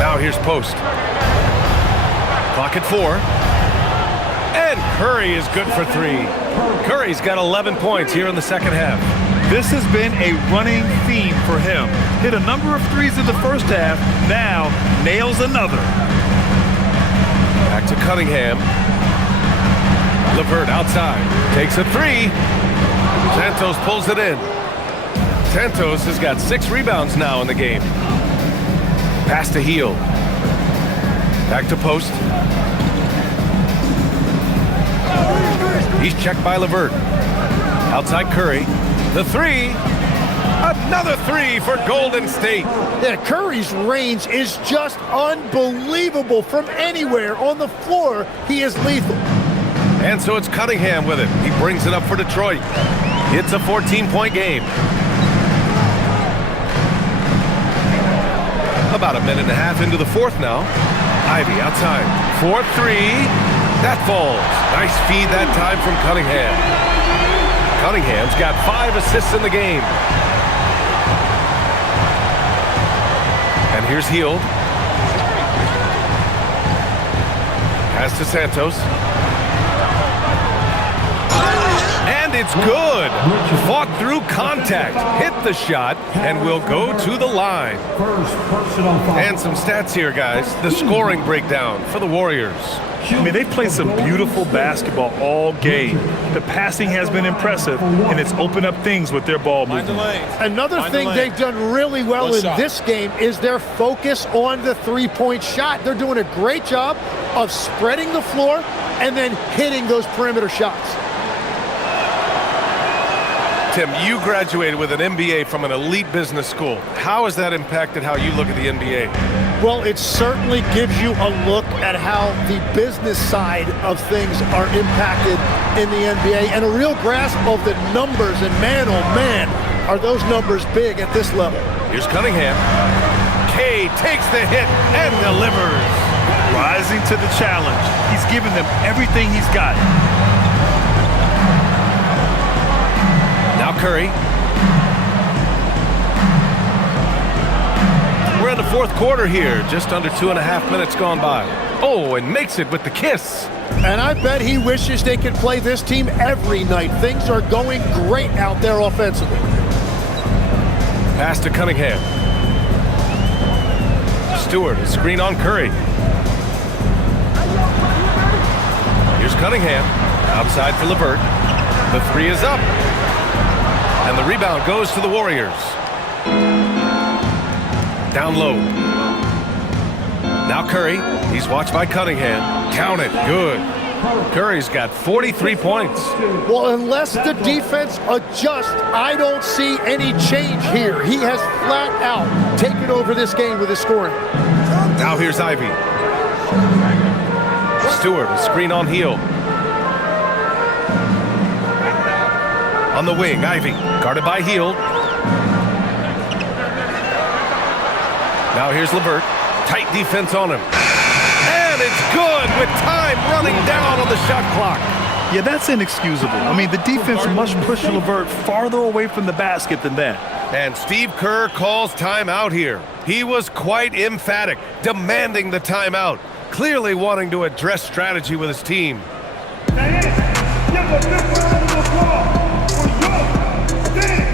Now here's Post. Clock at 4. And Curry is good for 3. Curry's got 11 points here in the second half. This has been a running theme for him. Hit a number of threes in the first half, now nails another. Back to Cunningham. LeVert outside. Takes a 3. Santos pulls it in. Santos has got 6 rebounds now in the game. Pass to Hield. Back to Post. He's checked by LeVert. Outside Curry. The 3. Another 3 for Golden State. Yeah, Curry's range is just unbelievable. From anywhere on the floor, he is lethal. And so it's Cunningham with it. He brings it up for Detroit. It's a 14-point game. About a minute and a half into the fourth now. Ivy outside. 4-3. That falls. Nice feed that time from Cunningham. Cunningham's got 5 assists in the game. And here's Hield. Pass to Santos. And it's good. Fought through contact. Hit the shot and will go to the line. And some stats here, guys. The scoring breakdown for the Warriors. I mean, they've played some beautiful basketball all game. The passing has been impressive, and it's opened up things with their ball movement. Another thing they've done really well in this game is their focus on the three-point shot. They're doing a great job of spreading the floor and then hitting those perimeter shots. Tim, you graduated with an MBA from an elite business school. How has that impacted how you look at the NBA? Well, it certainly gives you a look at how the business side of things are impacted in the NBA and a real grasp of the numbers. And man, oh man, are those numbers big at this level. Here's Cunningham. Cade takes the hit and delivers. Rising to the challenge. He's given them everything he's got. Now Curry. We're in the fourth quarter here, just under 2.5 minutes gone by. Oh, and makes it with the kiss. And I bet he wishes they could play this team every night. Things are going great out there offensively. Pass to Cunningham. Stewart, a screen on Curry. Here's Cunningham, outside for LeVert. The 3 is up. And the rebound goes to the Warriors. Down low. Now Curry. He's watched by Cunningham. Count it. Good. Curry's got 43 points. Well, unless the defense adjusts, I don't see any change here. He has flat out taken over this game with his scoring. Now here's Ivy. Stewart, a screen on Hield. On the wing, Ivy, guarded by Hield. Now here's LeVert. Tight defense on him. And it's good with time running down on the shot clock. Yeah, that's inexcusable. I mean, the defense must push LeVert farther away from the basket than that. And Steve Kerr calls timeout here. He was quite emphatic, demanding the timeout, clearly wanting to address strategy with his team. Give a big round of applause for your team.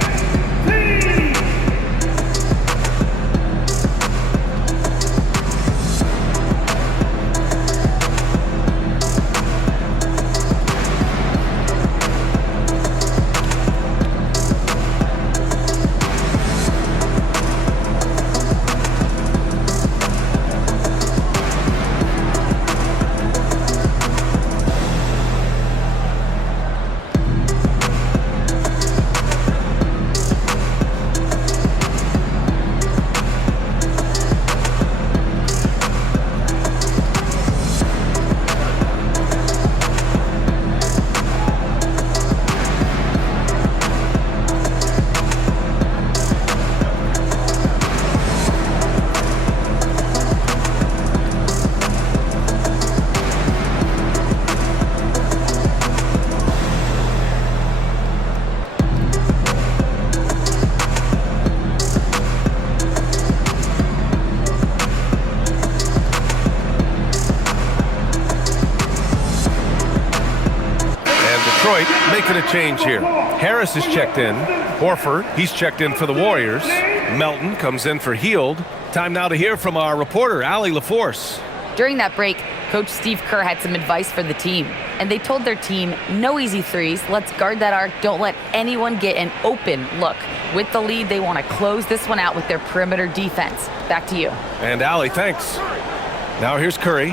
Making a change here. Harris is checked in. Horford, he's checked in for the Warriors. Melton comes in for Hield. Time now to hear from our reporter, Allie LaForce. During that break, Coach Steve Kerr had some advice for the team, and they told their team, no easy threes, let's guard that arc, don't let anyone get an open look. With the lead, they want to close this one out with their perimeter defense. Back to you. And Allie, thanks. Now here's Curry.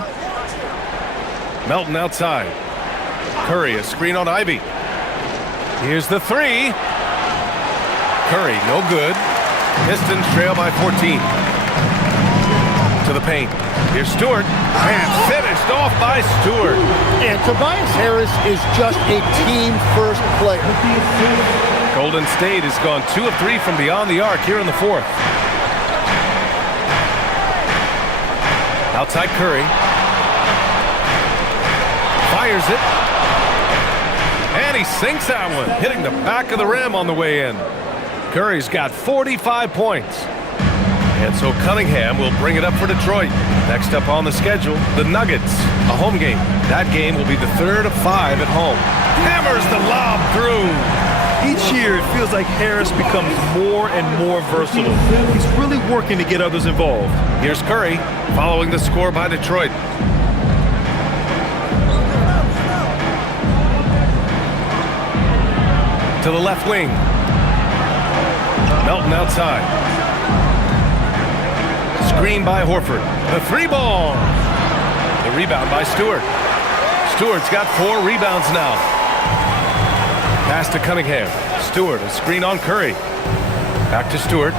Melton outside. Curry, a screen on Ivy. Here's the three. Curry, no good. Pistons trail by 14. To the paint. Here's Stewart. And finished off by Stewart. And Tobias Harris is just a team-first player. Golden State has gone 2 of 3 from beyond the arc here in the fourth. Outside Curry. Fires it. And he sinks that one, hitting the back of the rim on the way in. Curry's got 45 points. And so Cunningham will bring it up for Detroit. Next up on the schedule, the Nuggets, a home game. That game will be the third of 5 at home. Hammers the lob through. Each year, it feels like Harris becomes more and more versatile. He's really working to get others involved. Here's Curry, following the score by Detroit. To the left wing. Melton outside. Screen by Horford. The 3-ball. The rebound by Stewart. Stewart's got 4 rebounds now. Pass to Cunningham. Stewart, a screen on Curry. Back to Stewart.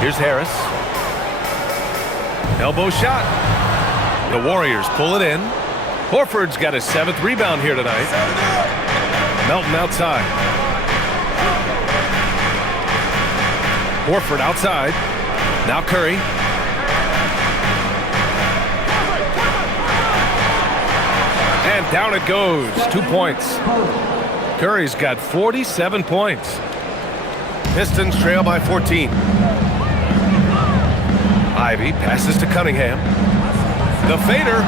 Here's Harris. Elbow shot. The Warriors pull it in. Horford's got his 7th rebound here tonight. Melton outside. Horford outside. Now Curry. And down it goes. 2 points. Curry's got 47 points. Pistons trail by 14. Ivy passes to Cunningham. The fader.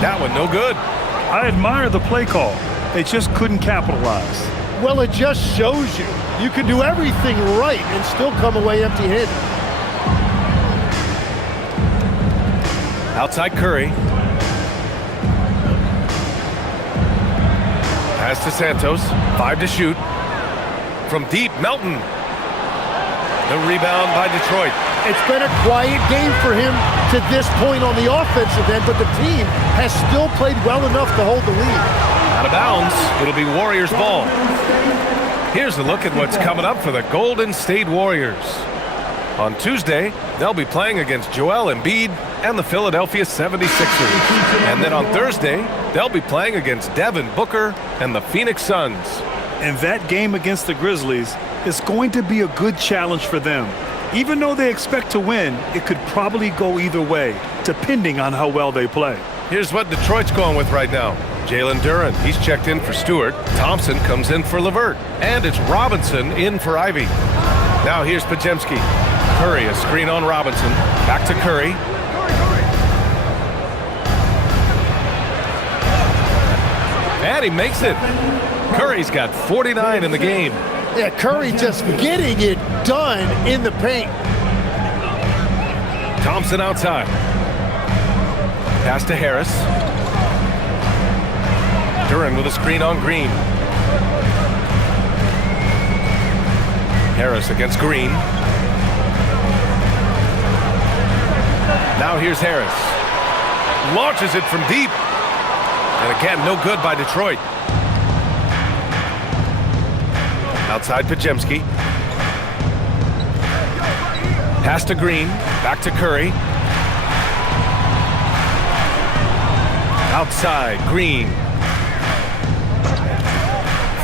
That one no good. I admire the play call. They just couldn't capitalize. Well, it just shows you can do everything right and still come away empty-handed. Outside Curry. Pass to Santos. 5 to shoot. From deep, Melton. The rebound by Detroit. It's been a quiet game for him to this point on the offensive end, but the team has still played well enough to hold the lead. Out of bounds, it'll be Warriors ball. Here's a look at what's coming up for the Golden State Warriors. On Tuesday, they'll be playing against Joel Embiid and the Philadelphia 76ers. And then on Thursday, they'll be playing against Devin Booker and the Phoenix Suns. And that game against the Grizzlies is going to be a good challenge for them. Even though they expect to win, it could probably go either way, depending on how well they play. Here's what Detroit's going with right now. Jalen Duren, he's checked in for Stewart. Thompson comes in for LeVert. And it's Robinson in for Ivy. Now here's Podziemski. Curry, a screen on Robinson. Back to Curry. And he makes it. Curry's got 49 in the game. Yeah, Curry just getting it done in the paint. Thompson outside. Pass to Harris. Duren with a screen on Green. Harris against Green. Now here's Harris. Launches it from deep. And again, no good by Detroit. Outside Podziemski. Pass to Green. Back to Curry. Outside, Green.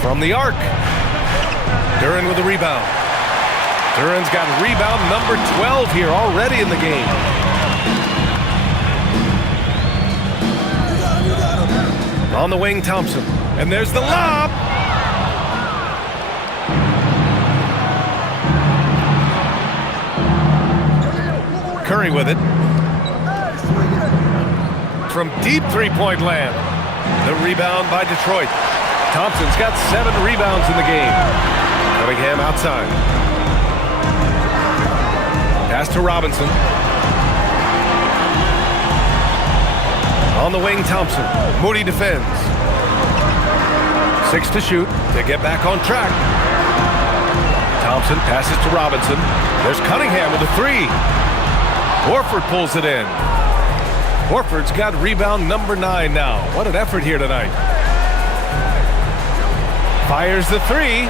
From the arc. Duren with a rebound. Duren's got rebound number 12 here already in the game. On the wing, Thompson. And there's the lob. Curry with it. From deep three-point land. The rebound by Detroit. Thompson's got 7 rebounds in the game. Cunningham outside. Pass to Robinson. On the wing, Thompson. Moody defends. 6 to shoot to get back on track. Thompson passes to Robinson. There's Cunningham with a 3. Horford pulls it in. Horford's got rebound number 9 now. What an effort here tonight. Fires the 3.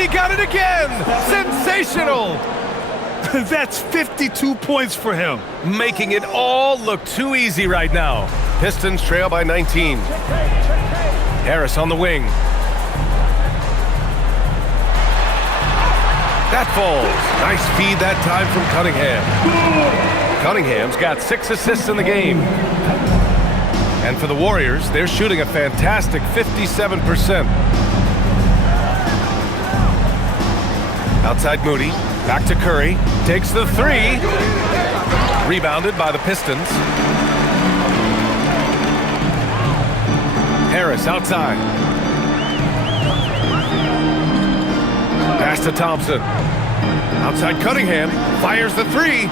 He got it again. Sensational. That's 52 points for him. Making it all look too easy right now. Pistons trail by 19. Harris on the wing. That falls. Nice feed that time from Cunningham. Cunningham's got 6 assists in the game. And for the Warriors, they're shooting a fantastic 57%. Outside Moody. Back to Curry. Takes the 3. Rebounded by the Pistons. Harris outside. Pass to Thompson. Outside Cunningham. Fires the 3.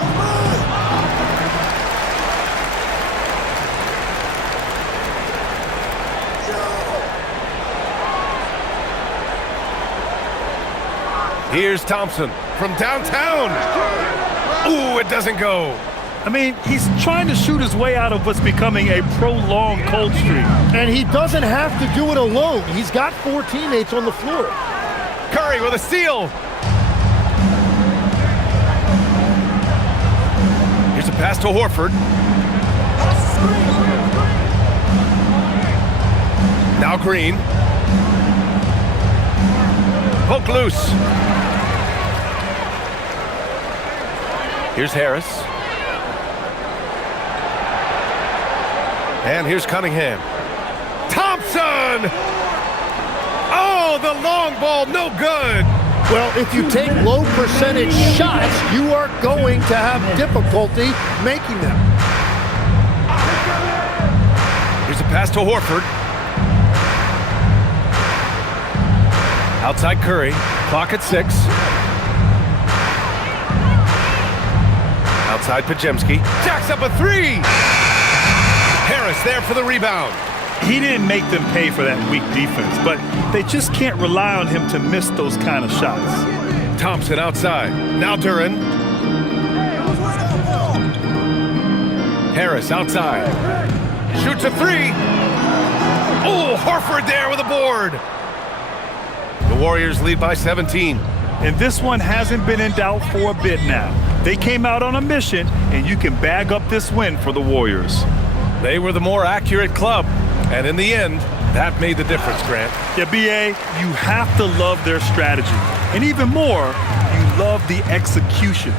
Here's Thompson from downtown. Ooh, it doesn't go. I mean, he's trying to shoot his way out of what's becoming a prolonged cold streak. And he doesn't have to do it alone. He's got 4 teammates on the floor. Curry with a steal. Here's a pass to Horford. Now Green. Poke loose. Here's Harris. And here's Cunningham. Thompson! Oh, the long ball, no good. Well, if you take low percentage shots, you are going to have difficulty making them. Here's a pass to Horford. Outside Curry. Clock at 6. Outside Podziemski. Jacks up a 3. Harris there for the rebound. He didn't make them pay for that weak defense, but they just can't rely on him to miss those kind of shots. Thompson outside. Now Duren. Harris outside. Shoots a 3. Oh, Horford there with a board. The Warriors lead by 17. And this one hasn't been in doubt for a bit now. They came out on a mission, and you can bag up this win for the Warriors. They were the more accurate club, and in the end, that made the difference, Grant. Yeah, B.A., you have to love their strategy. And even more, you love the execution.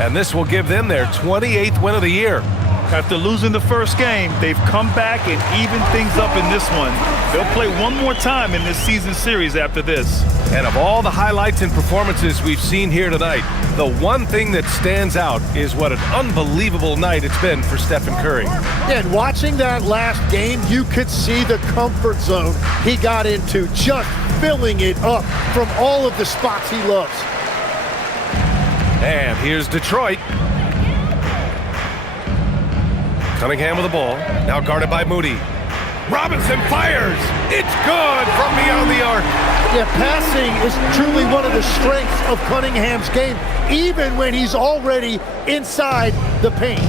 And this will give them their 28th win of the year. After losing the first game, they've come back and evened things up in this one. They'll play one more time in this season series after this. And of all the highlights and performances we've seen here tonight, the one thing that stands out is what an unbelievable night it's been for Stephen Curry. And watching that last game, you could see the comfort zone he got into, just filling it up from all of the spots he loves. And here's Detroit. Cunningham with the ball, now guarded by Moody. Robinson fires! It's good from beyond the arc. Yeah, passing is truly one of the strengths of Cunningham's game, even when he's already inside the paint.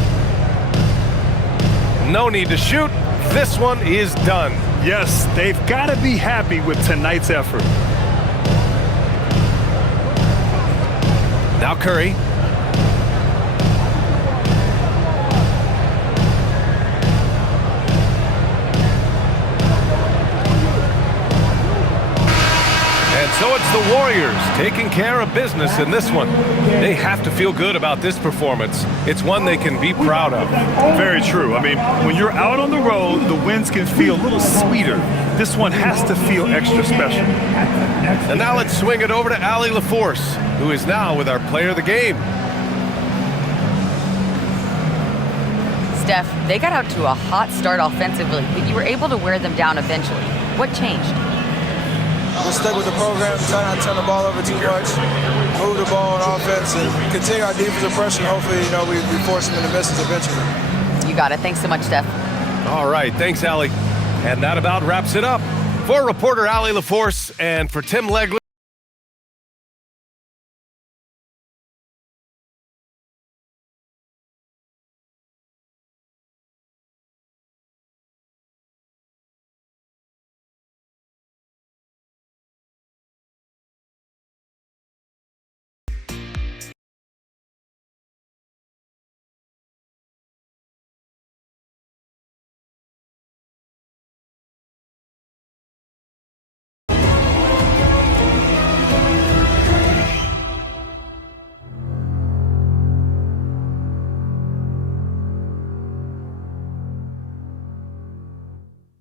No need to shoot. This one is done. Yes, they've got to be happy with tonight's effort. Now Curry. So it's the Warriors taking care of business in this one. They have to feel good about this performance. It's one they can be proud of. Very true. I mean, when you're out on the road, the wins can feel a little sweeter. This one has to feel extra special. And now let's swing it over to Allie LaForce, who is now with our player of the game. Steph, they got out to a hot start offensively, but you were able to wear them down eventually. What changed? Just stick with the program, try not to turn the ball over too much, move the ball on offense, and continue our defensive pressure. Hopefully, we force them into misses eventually. You got it. Thanks so much, Steph. All right. Thanks, Allie. And that about wraps it up. For reporter Allie LaForce and for Tim Legler.